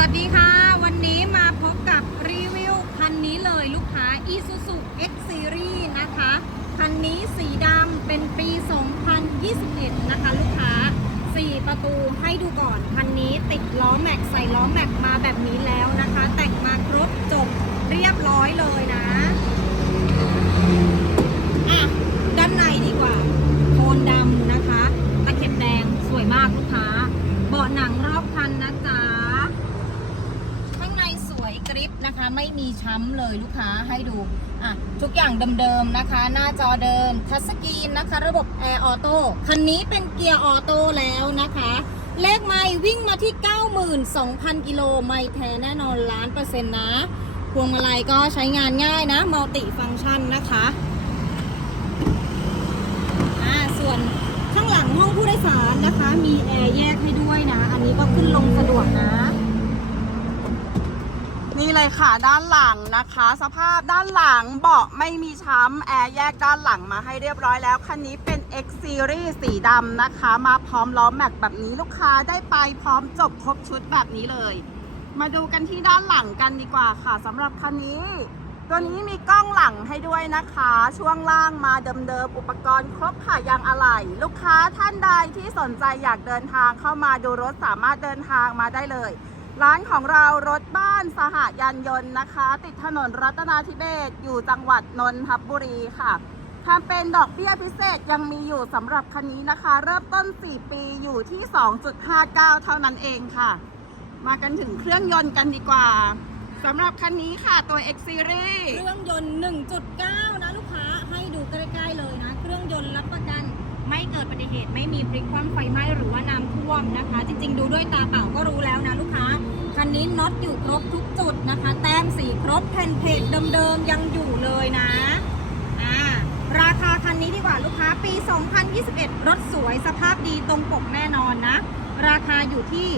สวัสดีค่ะ วันนี้มาพบกับรีวิวคันนี้เลยลูกค้า Isuzu X Series นะคะ คันนี้สีดำเป็นปี 2021 นะคะลูกค้า 4 ประตูให้ดูก่อน คันนี้ติดล้อแม็กใส่ล้อแม็กมาแบบนี้แล้วนะคะ แต่งมาครบจบเรียบร้อยเลยนะ อะ ด้านในดีกว่า โทนดำนะคะตะเข็บแดงสวยมากลูกค้า เบาะหนังรอบคันนะจ๊ะ ข้างในสวยกริป นะคะ ไม่มีช้ำเลยลูกค้าให้ดูอะทุกอย่างเดิมๆนะคะ หน้าจอเดิมทัชสกรีนนะคะ ระบบแอร์ออโต้คันนี้เป็นเกียร์ออโต้แล้วนะคะเลขไม่วิ่งมาที่ 92,000 กิโลไม่แพ้แน่นอนล้านเปอร์เซ็นต์นะ พวงมาลัยก็ใช้งานง่ายนะมัลติฟัง c t ชันนะคะอ่าส่วนข้างหลังห้องผู้โดยสารนะคะ มีแอร์แยกให้ด้วย เลยค่ะด้านหลังนะคะ สภาพด้านหลังเบาะไม่มีช้ำแอร์แยกด้านหลังมาให้เรียบร้อยแล้ว คันนี้เป็น X Series สีดำนะคะ มาพร้อมล้อแม็กแบบนี้ลูกค้าได้ไปพร้อมจบครบชุดแบบนี้เลย มาดูกันที่ด้านหลังกันดีกว่าค่ะสำหรับคันนี้ ตัวนี้มีกล้องหลังให้ด้วยนะคะ ช่วงล่างมาเดิมๆอุปกรณ์ครบค่ะยางอะไหล่ลูกค้าท่านใดที่สนใจอยากเดินทางเข้ามาดูรถสามารถเดินทางมาได้เลย ร้านของเรารถบ้านสหยานยนต์นะคะ ติดถนนรัตนาธิเบศอยู่จังหวัดนนทบุรีค่ะแคมเปญดอกเบี้ยพิเศษยังมีอยู่สำหรับคันนี้นะคะ เริ่มต้น 4 ปีอยู่ที่ 2.59 เท่านั้นเองค่ะ มากันถึงเครื่องยนต์กันดีกว่าสำหรับคันนี้ค่ะตัว X Series เครื่องยนต์ 1.9 นะลูกค้าให้ดูใกล้ๆเลยนะ เครื่องยนต์รับประกันไม่เกิดอุบัติเหตุไม่มีพลิกคว่ำไฟไหม้หรือว่าน้ำท่วมนะคะ จริงๆ ดูด้วยตาเปล่าก็รู้แล้วนะลูกค้า คันนี้น็อตอยู่ครบทุกจุดนะคะ แต้มสีครบแผ่นเพจเดิมๆยังอยู่เลยนะอ่าราคาคันนี้ดีกว่าลูกค้าปี 2021 รถสวยสภาพดีตรงปกแน่นอนนะ ราคาอยู่ที่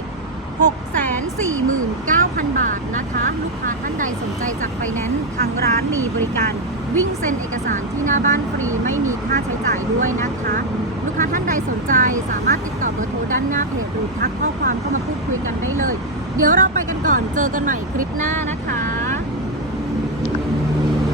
649,000 บาทนะคะ ลูกค้าท่านใดสนใจจากไฟแนนซ์ทางร้านมีบริการวิ่งเซ็นเอกสารที่หน้าบ้านฟรีไม่มีค่าใช้จ่ายด้วยนะคะ ลูกค้าท่านใดสนใจสามารถติดต่อเบอร์โทรด้านหน้าเพจหรือทักข้อความเข้ามาพูดคุยกันได้เลย เดี๋ยวเราไปกันก่อนเจอกันใหม่คลิปหน้านะคะ